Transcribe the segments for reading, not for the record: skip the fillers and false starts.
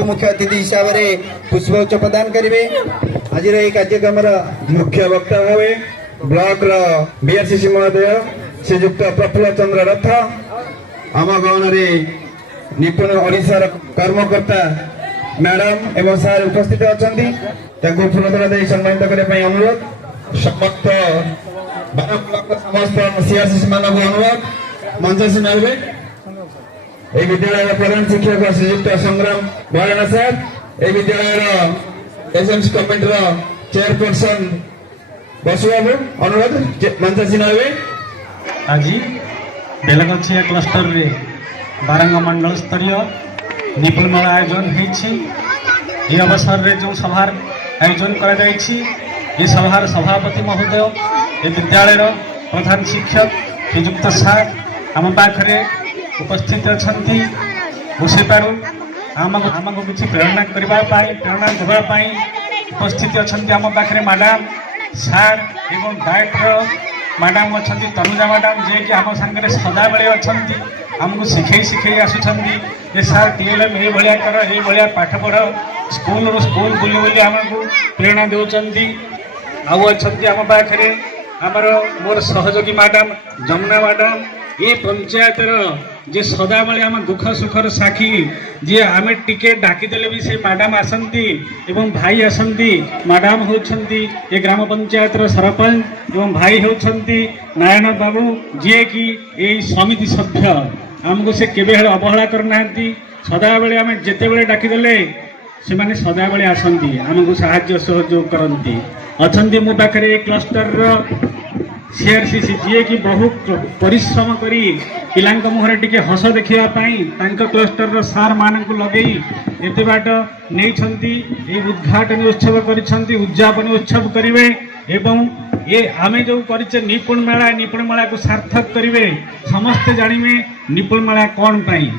मुख्य अतिथि हिसाब से पुष्पगुच्छ प्रदान करेंगे। आज कार्यक्रम मुख्य वक्ता भावे ब्लॉक बीआरसीसी महोदय श्रीजुक्त प्रफुल्ल चंद्र रथ आम गहन निपुण ओडिशार कर्मकर्ता मैडम एवं सार उपस्थित अच्छा फूलतोड़ा दे सम्मानित करने अनुरोध समस्त 12 ब्लॉक समस्त सीआरसीसी मान अनुरोध मंच से मिलवे। এই বিদ্যালয়ের প্রধান শিক্ষক শ্রীযুক্ত সংগ্রাম বরানা স্যার, এই বিদ্যালয়ের এসএমসি কমিটির চেয়ারপারসন বসুবাবু অনুরোধ মঞ্চাসীন হবে। আজি বেলগছিয়া ক্লস্টরে বারাঙ্গ মন্ডল স্তরীয় নিপুণ মেলা আয়োজন হয়েছে। এই অবসরে যে সভার আয়োজন করা যাইছি, এই সভার সভাপতি মহোদয়, এই বিদ্যালয়ের প্রধান শিক্ষক শ্রীযুক্ত স্যার আম পাখে उपस्थित अच्छा बुझीपार आमको किसी प्रेरणा करने प्रेरणा देवाई उपस्थित अच्छा आम पाखे मैडम सार एवं डायरेक्टर मैडम अच्छा तनुजा मैडम जे कि आम सागर सदा बेले अच्छा आमको शिखे आसुँच ये सार टीएलएम ये भाया कर ये भाया पाठ पढ़ स्कूल स्कूल बुली बुली आमको प्रेरणा दौरान आउ अच्छा आम पाखे आमर मोर सहयोगी मैडम जमुना मैडम ये पंचायतर जे सदा बेले आम दुख सुखर साक्षी जी आम टिके डाकीदेले भी से मैडम आसती एवं भाई आसती। मैडम होती ये ग्राम पंचायतर सरपंच एवं भाई होती नारायण बाबू जी कि ये समिति सभ्य आमको से केबे अवहेला करना सदा बेले आम जिते बड़े डाकीदेले से माने सदा बेले आसती आमको साहाय्य सहयोग करती अच्छा। मो पाखे क्लस्टर सीआरसीसी जी कि बहुत परिश्रम करी पिलांक मुहर टिके हस देखापी क्लस्टर सार मान लगे एत बाट नहीं उद्घाटन उत्सव कर उद्यापन उत्सव करेंगे एवं ये आम जो करे निपुण मेला को सार्थक करेंगे समस्ते जानवे निपुण मेला कौन पाई।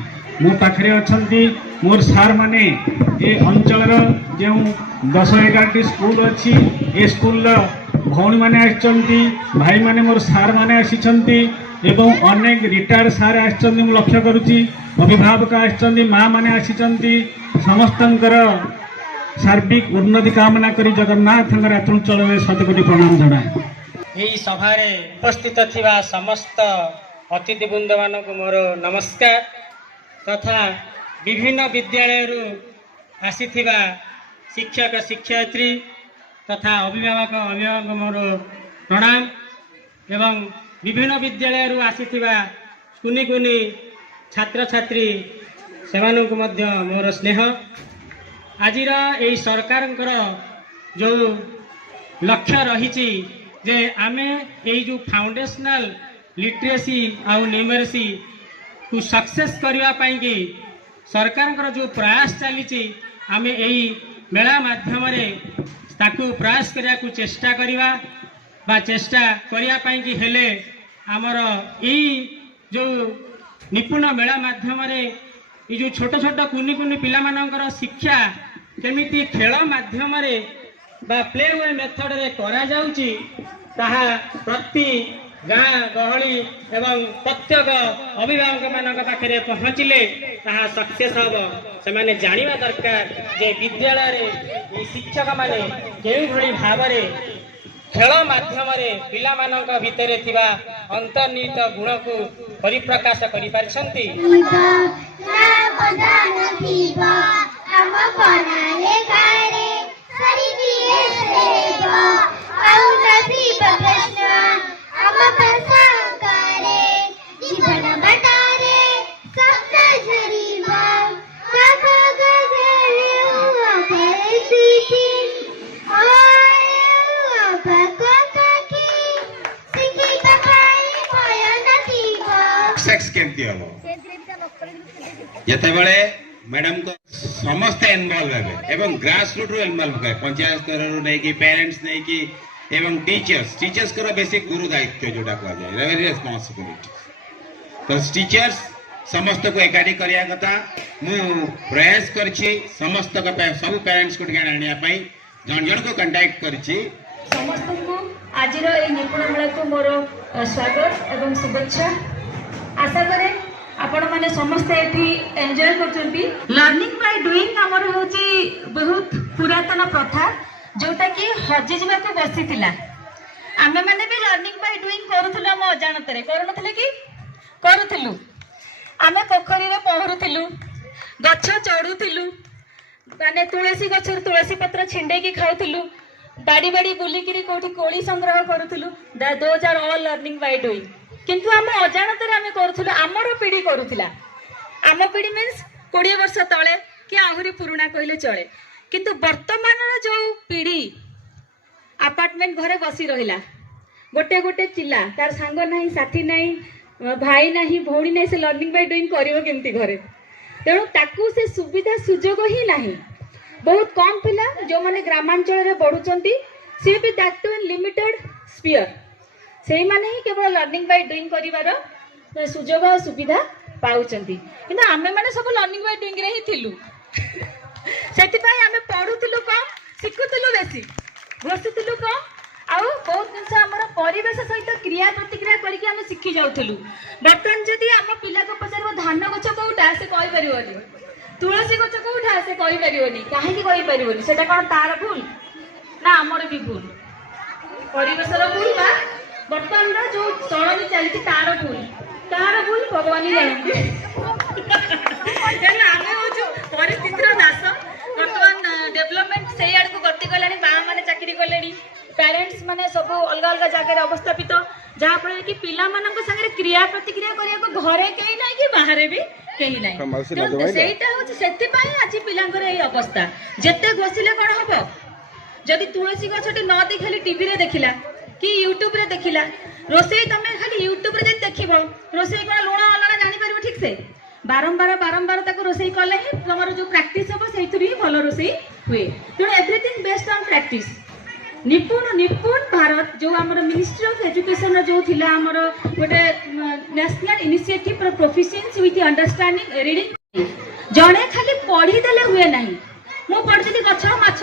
मो पाखे अच्छा मोर सार माने ये अंचल जो 10-11 स्कूल अच्छी ए स्कूल भौणी मैंने आसचंती भाई माने मोर सार माने आसीचंती एवं अनेक रिटायर सार आसचंती मु लक्ष्य करुच्ची अभिभावक आसचंती माँ माने आसीचंती समस्तंकर सार्विक उन्नति कामना करी जगन्नाथ अतुल में शतकोटी प्रणाम जनाए। यही सभारे उपस्थित थिबा समस्त अतिथिवृंद मानक मोर नमस्कार तथा विभिन्न विद्यालय आसीथिबा शिक्षक शिक्षयित्री तथा अभिभावक अभिभावक मोर प्रणाम एवं विभिन्न विद्यालय आसीथिबा कुनी कुनी छात्र छात्री सेमानंकु मध्य मोर स्नेह। आजिर एई सरकारंकर जो लक्ष्य रही जे आमे एई जो फाउंडेशनल लिटरेसी आउ न्यूमेरेसी को सक्सेस करबा पई कि सरकारंकर जो प्रयास चली आमे एई मेला माध्यम रे ताकू प्रयास करिया को चेष्टा करिवा बा चेष्टा करिया पई कि हेले आमर ई जो निपुण मेला माध्यम रे ई जो छोट छोट कुनी कुनी पिला मानकर शिक्षा केमिति खेल माध्यम रे बा प्ले वे मेथड रे करा जाउची ताहा प्रति गाँ गहली एवं प्रत्येक अभिभावक मान पाखे पहुँचले ताहा सक्सेस हम से माने जानिबा दरकार जे विद्यालय रे शिक्षक माने केउ भली भाव रे खेल माध्यम रे पिला मानक भितरे थिबा अंतर्निहित गुण को परिप्रकाश करि पारछंती। जितेबाला मैडम को समस्त इनवॉल्व है ग्रास रूट इनवॉल्व है पंचायत स्तर नहीं पेरेंट्स नहीं एवं टीचर्स को बेसिक गुरु दायित्व जोटा कहुए रेस्पॉन्सिबिलिटी तो टीचर्स समस्त को एकाठी करिया कथा मु प्रयास करछि समस्त को सब पेरेंट्स को आने जन जन को कांटेक्ट करछि समस्त को आज निपुण मेला को मोर स्वागत एवं शुभेच्छा। आशा करे आपण माने समस्ते एठी एंजॉय करछंती। लर्निंग बाय डूइंग हमर होची बहुत पुरातन प्रथा जोटा कि हजि जिबा को बसितिला। आमे माने भी लर्निंग बाय डूइंग करूथुला हम अजाणतरे करूनथले कि करूथुलु। आमे पोखरी रे पहरुथुलु, गछ चढ़ुथुलु, माने तुलसी गछर तुलसी पत्र छिंडे की खाउथुलु, बाड़ी बाड़ी बुलिकिरी कोठी कोली संग्रह करूथुलु। Those are all learning by doing. किंतु आम अजाणतरे आमे करूथुलु, आमर पीढ़ी करूथिला। आम पीढ़ी मीन्स 20 वर्ष तले कि आहुरी पुराना कहले चले। किंतु वर्तमान जो पीढ़ी अपार्टमेंट घरे बसी रहिला, गोटे गोटे चिल्ला, तार सांग नहीं, साथी नहीं, भाई नहीं, भौणी नहीं, से लर्निंग बाय डूइंग करिवो केमती घरे। तेणु ताकू से सुविधा सुजोग ही नहीं। बहुत कम पिला जो माने ग्रामांचल रे बढ़ुचंती, से भी that too in limited sphere, से माने ही केवल लर्निंग बाय डूइंग करिवार सुजोग और सुविधा पाउचंती। किंतु आमे माने सब लर्निंग बाय डूइंग रे ही थिलु। सेतिपाई आमे पढुथिलु कम, शिखुथिलु बेसी, घोषुथिलु कम, आउ बहुत जिनस हमर परिवेश सहित क्रिया प्रतिक्रिया करके आमे शिखि जाउथिलु। बर्तन जदि आम पिला को पचारबो धान गछ कोउटा से कहि परिवनी, तुलसी गछ कोउठा से कहि परिवनी, काहे कि कहि परिवनी, सेटा कोन तार भूल ना हमर भी भूल, परिवेशर भूल बा बर्तमान जो चलनी चलती तार भूल भगवान ही जानते। आमे हो परिस्थितिर दास, बर्तमान डेभलपमेंट से आड़ को गति गलानी, बा माने चाकरी कलेनी, पेरेंट्स माने सब अलग अलग जगह अवस्थापित, जहाँ फल कि पिला मानक संगे क्रिया प्रतिक्रिया करिया को घरे कहीं नहीं कि बाहर भी कहीं नहीं। सेटा होची सेतिपाई आज पिलांकर एई अवस्था। जेते घोषिले कोन हबो, जदि तुलसी गछटी न देखली टीवी रे देखिला कि यूट्यूब रे देखिला, रोसई तमे खाली यूट्यूब रे देखिबो, रोसई कोन लुण अलण जानि परबो ठीक से। बारंबार ताको रोसई कले ही तमरो जो प्रैक्टिस हबो सेइथुरी ही भलो रोसई हुए। तेणु एवरीथिंग बेस्ड ऑन प्रैक्टिस। निपुण भारत जो आमर मिनिस्ट्री ऑफ एजुकेशन जो थिला आमर गोटे national initiative for proficiency with understanding reading, जणे खाली पढ़ी देले हुए नहीं। मु पढ़देली गछ माछ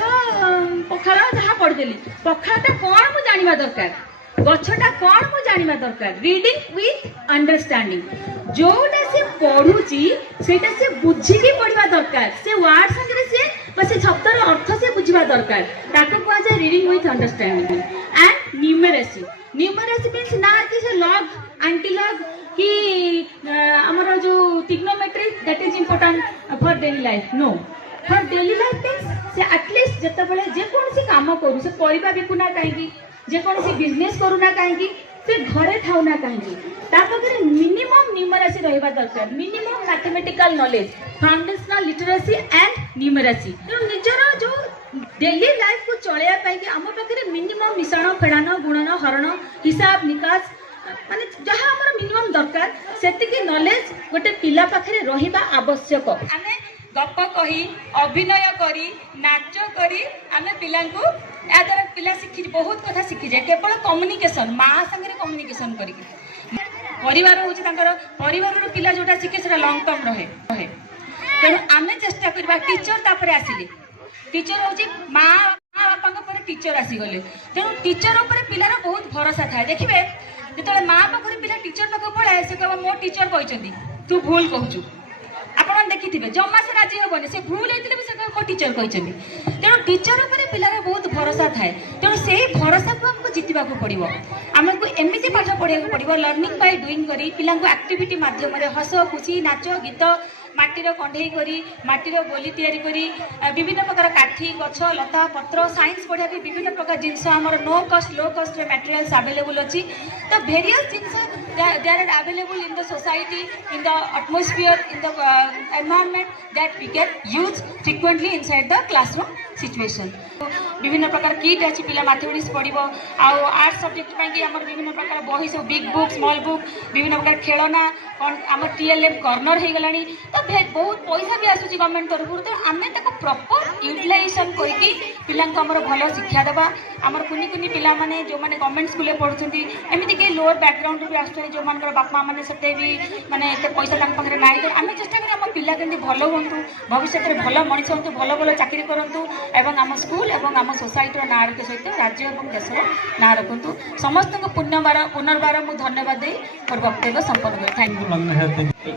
पखार जहाँ पढ़देली, पखारटा कौन मु जानिबा दरकार, गछटा कौन मु जानिबा दरकार। रीडिंग विथ अंडरस्टैंडिंग, जोटा से पढ़ुची सेटा से बुझिकी पढ़िबा दरकार, से वर्ड संगे से बस शब्दर अर्थ से बुझिबा दरकार, ताको कहा जाय reading with understanding. And numeracy, numeracy means ना कि से लॉग एंटीलॉग कि हमर जो trigonometry that is important for daily life, no. For daily life means से एटलीस्ट जते बेले जे कोनसी काम करू, से परिबा बिकुना काहेकि, जे कोनसी बिजनेस करूना काहेकि, से घरे थाउना काहेकि, ता पाखरे मिनिमम न्यूमेरेसी रहबा दरकार, minimum mathematical knowledge, foundational literacy and numeracy. तो निजर जो डेली लाइफ को चलैया पाई कि हम पाखरे मिनिमम मिश्रण फेड़ान गुणन हरण हिसाब निकास माने जहाँ हमर मिनिमम दरकार सेतिकी नॉलेज गोटे पिला पाखरे रहिबा आवश्यक। आमे गप कही, अभिनय करी, नाच करी आमे पिलांकु या द्वारा पिला शिखि बहुत कथा शिखि जाए। केवल कम्युनिकेशन माँ संगे कम्युनिकेशन करी परिवार होची तांकर परिवार पिला जोटा शिखे सेटा लॉन्ग टर्म रहे। तेणु आमे चेष्टा करबा टीचर तापरे आसिले, टीचर होची माँ बापा पर टीचर आसीगले। तेणु टीचर ऊपर पिलार बहुत भरोसा थाए। देखिबे जेतले माँ पाखरे पिला टीचर पाख पळाए से कहबो मो टीचर कहचंदी तू भूल कहचु, आपण देखिथिबे जम्मा से राजी हेबनी, से भूल हेतिले भी से मो टीचर कहचंदी। तेणु टीचर ऊपर पिलार बहुत भरोसा थाए। तेणु से भरोसा को हमको जितिबा को पड़िबो, हमको एमिति पाठ पढ़िया को पड़िबो। लर्निंग बाय डूइंग करी पिलांको एक्टिविटी माध्यम रे हस खुशी नाच गीत माटीर कंढेई करी माटीर बोली तैयारी करी विभिन्न प्रकार काठी गछ लता पत्र साइंस पढ़िया भी विभिन्न प्रकार जिनस आमर नो कॉस्ट लो कॉस्ट रे मटेरियल्स अवेलेबल अछि। तो वेरियस जिनस they are available in the society, in the atmosphere, in the environment that we can use frequently inside the classroom situation. विभिन्न प्रकार किट अच्छी पिला मैथमेटिक्स पढ़ो आउ आर्ट सब्जेक्ट कि आम विभिन्न प्रकार बही सब बिग बुक स्मॉल बुक विभिन्न प्रकार खेलना आम टीएलएम कॉर्नर हो गलानी। तो बहुत पैसा भी आसूँ गवर्नमेंट तरफ। तो आम प्रॉपर यूटिलाइजेशन करके पिलांको आमर भल शिक्षा देवा। आमर कुनी कुनी पिला माने जो माने गवर्नमेंट स्कूल पढ़ुछंती एमिति के लोअर बैकग्राउंड भी आसुछन जो मानकर बापा माने सते भी माने एते पैसा तांक पाखरे नाही। तो आम चेष्टा करी आम पिला केमति भल हुंतु भविष्य में भल मनीष हुंतु भल भल चाकरी करंतु एवं आम स्कूल एवं आम सोसाइटी ना रख सहित राज्य और देश ना रखु समस्त पुनर्बार मुझे धन्यवाद दे मोर वक्तव्य संपन्न कर थैंक यू।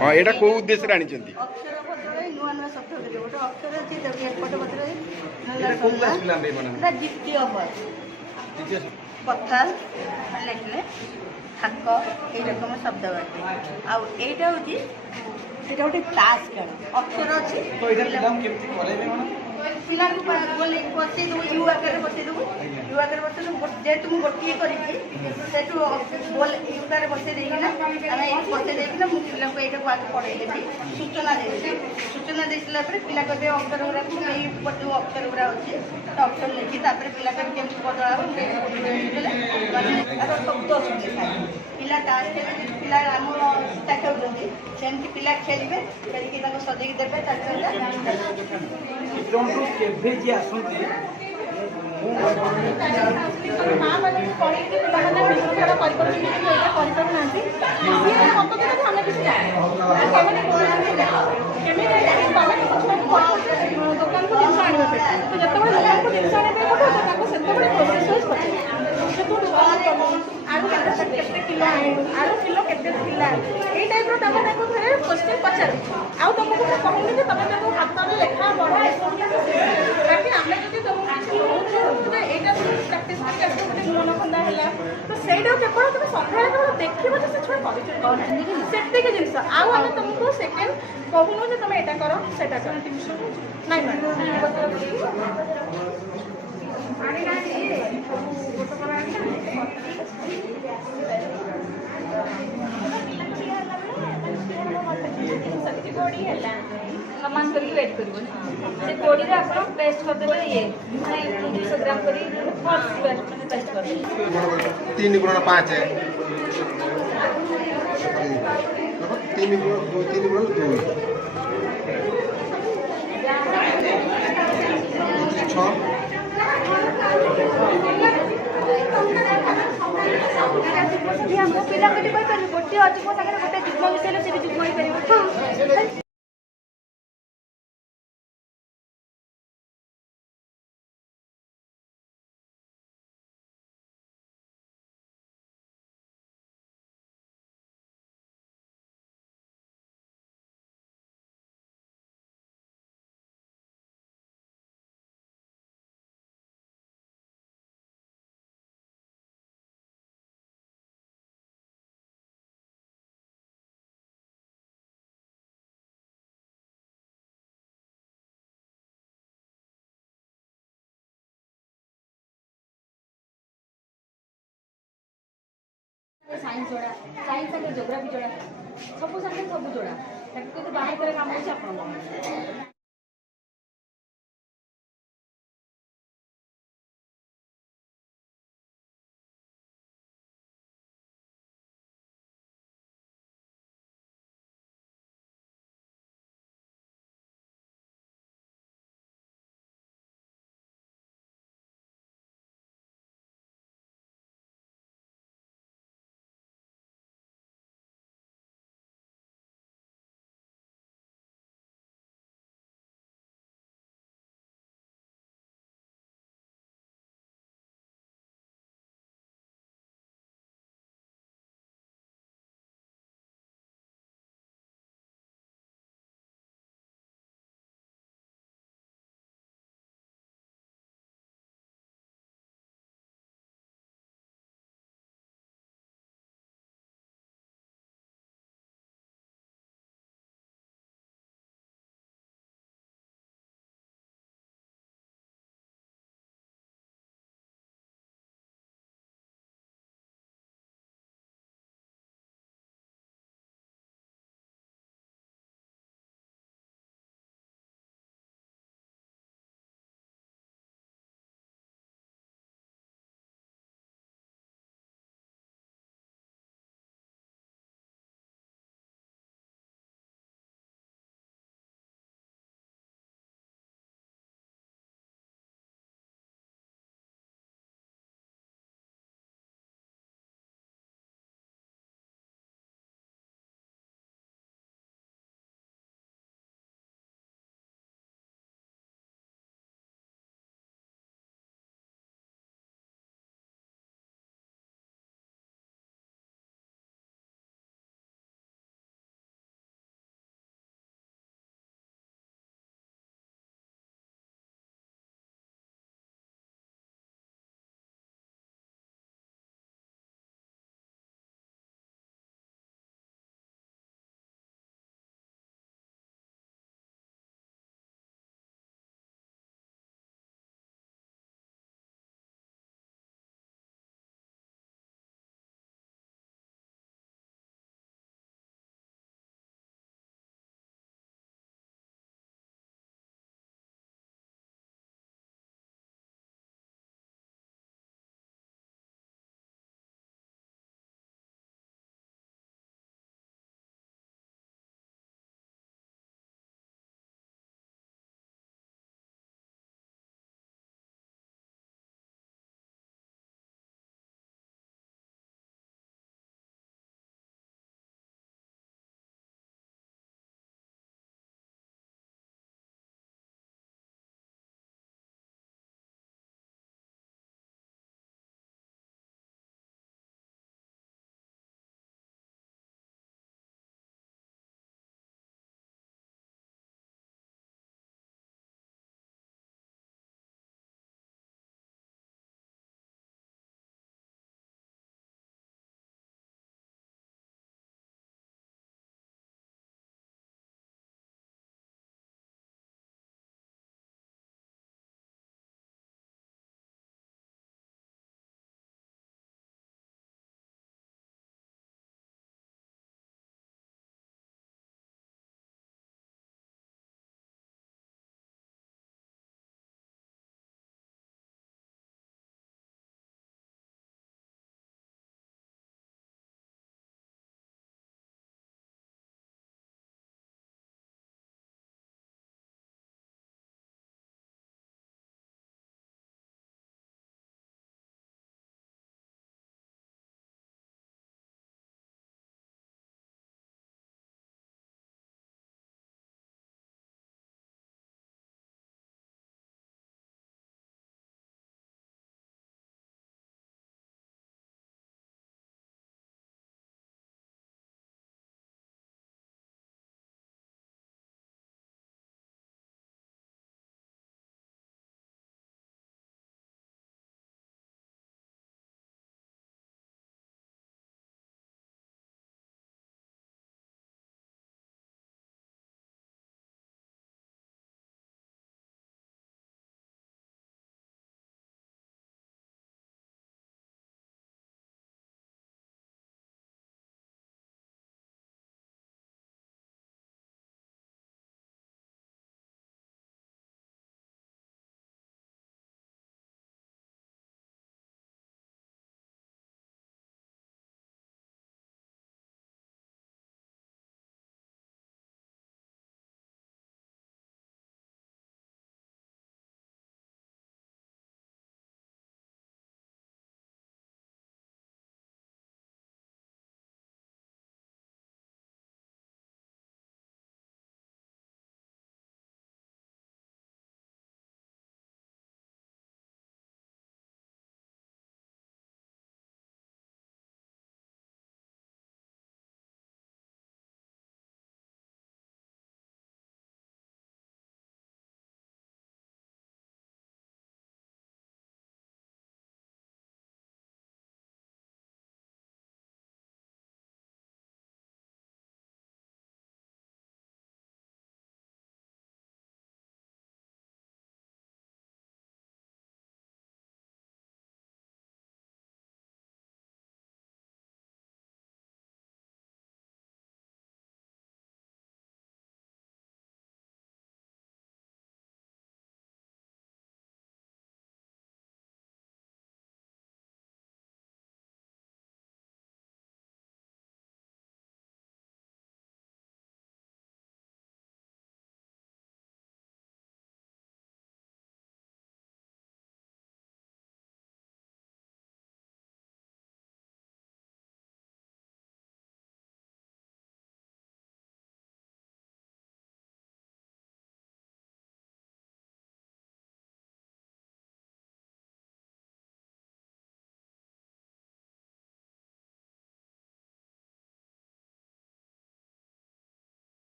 हाँ एटा को उद्देश्य रे आनिचंती अक्षर बदल नुआ नुआ शब्द देबे गोटे अक्षर अछि जब एपट बदल एटा को क्लास पिला रे बना এটা দ্বিতীয় হয় কথা লেখলে থাক এই রকম শব্দ বাকি আর এইটা হচ্ছে এটা গোটে তাস খেল অক্ষর আছে তো এটা পিলাম কেমতি করেবে মানে ପିଲାଙ୍କୁ ବୋଲେ ବସେଇ ଦେବୁ ୟୁ ଆକାରରେ ବସେଇ ଦେବୁ ୟୁ ଆକାରରେ ବସେଇ ଦେବୁ ଯେହେତୁ ମୁଁ ଗୋଟିଏ କରିବି ସେଠୁ ବୋଲେ ୟୁଟାରେ ବସେଇ ଦେଇକିନା ଆମେ ଏଇଠି ବସେଇ ଦେଇକିନା ମୁଁ ପିଲାଙ୍କୁ ଏଇଟାକୁ ଆଗ ପଢ଼େଇ ଦେବି ସୂଚନା ଦେଇଦେବି ସୂଚନା ଦେଇସାରିଲା ପରେ ପିଲା କହିବେ ଅକ୍ଷର ଗୁଡ଼ାକୁ ଏଇ ଯେଉଁ ଅକ୍ଷର ଗୁଡ଼ା ଅଛି ସେ ଅକ୍ଷର ଲେଖି ତାପରେ ପିଲା କହିବେ କେମିତି ବଦଳ ହେବ ଦେଲେ ମାନେ ତାର ଶବ୍ଦ ଶୁଣିଥାଏ ପିଲା ତାସ୍ ଖେଳିବେ ପିଲା ଆମ ସୀତା ଖେଳୁଛନ୍ତି ସେମିତି ପିଲା ଖେଳିବେ ଖେଳିକି ତାକୁ ସଜେଇକି ଦେବେ କେବେ କି ଆସନ୍ତି माँ मैंने पढ़ी पिलाने विश्वधारा କରିପାରୁନାହାନ୍ତି ସିଏ ମତ ଦେଲେ ଆମେ କିଛି ସେମାନେ କେମିତି ବାବା ଦୋକାନକୁ ଜିନିଷ ଆଣିବା ପାଇଁ ତ ଯେତେବେଳେ ଦୋକାନକୁ ଜିନିଷ ଆଣିବା ପାଇଁ ପଠାଉ ତାକୁ ସେତେବେଳେ ପ୍ରୋସେସ୍ ୱାଇଜ୍ ପଚାରିବ ଆଳୁ କେତେ କିଲୋ ଆଣିବୁ ଆଳୁ କିଲୋ କେତେ ଥିଲା ଏଇ ଟାଇପ୍ର ତମେ ତାଙ୍କୁ ଥରେ କ୍ୱେଶ୍ଚିନ୍ ପଚାରୁ ଆଉ ତମକୁ ମୁଁ କହୁନି ଯେ ତମେ ତାକୁ ହାତରେ ଲେଖା ପଢ଼ା ବାକି ଆମେ ଯଦି ତମକୁ କିଛି କହୁଛୁ ଯେ ଏଇଟା ପ୍ରାକ୍ଟିସ୍ କେତେ ଗୋଟେ ମନ ଖନ୍ଦା ହେଲା ତ ସେଇଟାକୁ କେବଳ ତମେ ସନ୍ଧ୍ୟାରେ କେବଳ ଦେଖିବ ଯେ ସେ ଛୁଆ କରୁଛନ୍ତି ସେତିକି ଜିନିଷ ଆଉ ଆମେ ତମକୁ ସେକେଣ୍ଡ କହୁନୁ ଯେ ତମେ ଏଇଟା କର ସେଇଟା କର ନାଇଁ समान करके वेट करिवो से कोडी रे आपण पेस्ट कर देबे ये माने 200 ग्राम करी फर्स्ट पेस्ट कर देबे 3 गुणा 5 है 3 गुणा 2 ଆମ ପିଲାଙ୍କୁ ବି କହିପାରିବୁ ଗୋଟିଏ ଅଛି ମୋ ସାଙ୍ଗରେ ଗୋଟେ ଯୁଗ୍ମ ମିଶାଇଲେ ସେ ବି ଯୁଗ୍ମ ହେଇପାରିବ। साइंस जोड़ा साइंस जोग्राफी जोड़ा सब संगे सब जोड़ा बाहर काम हो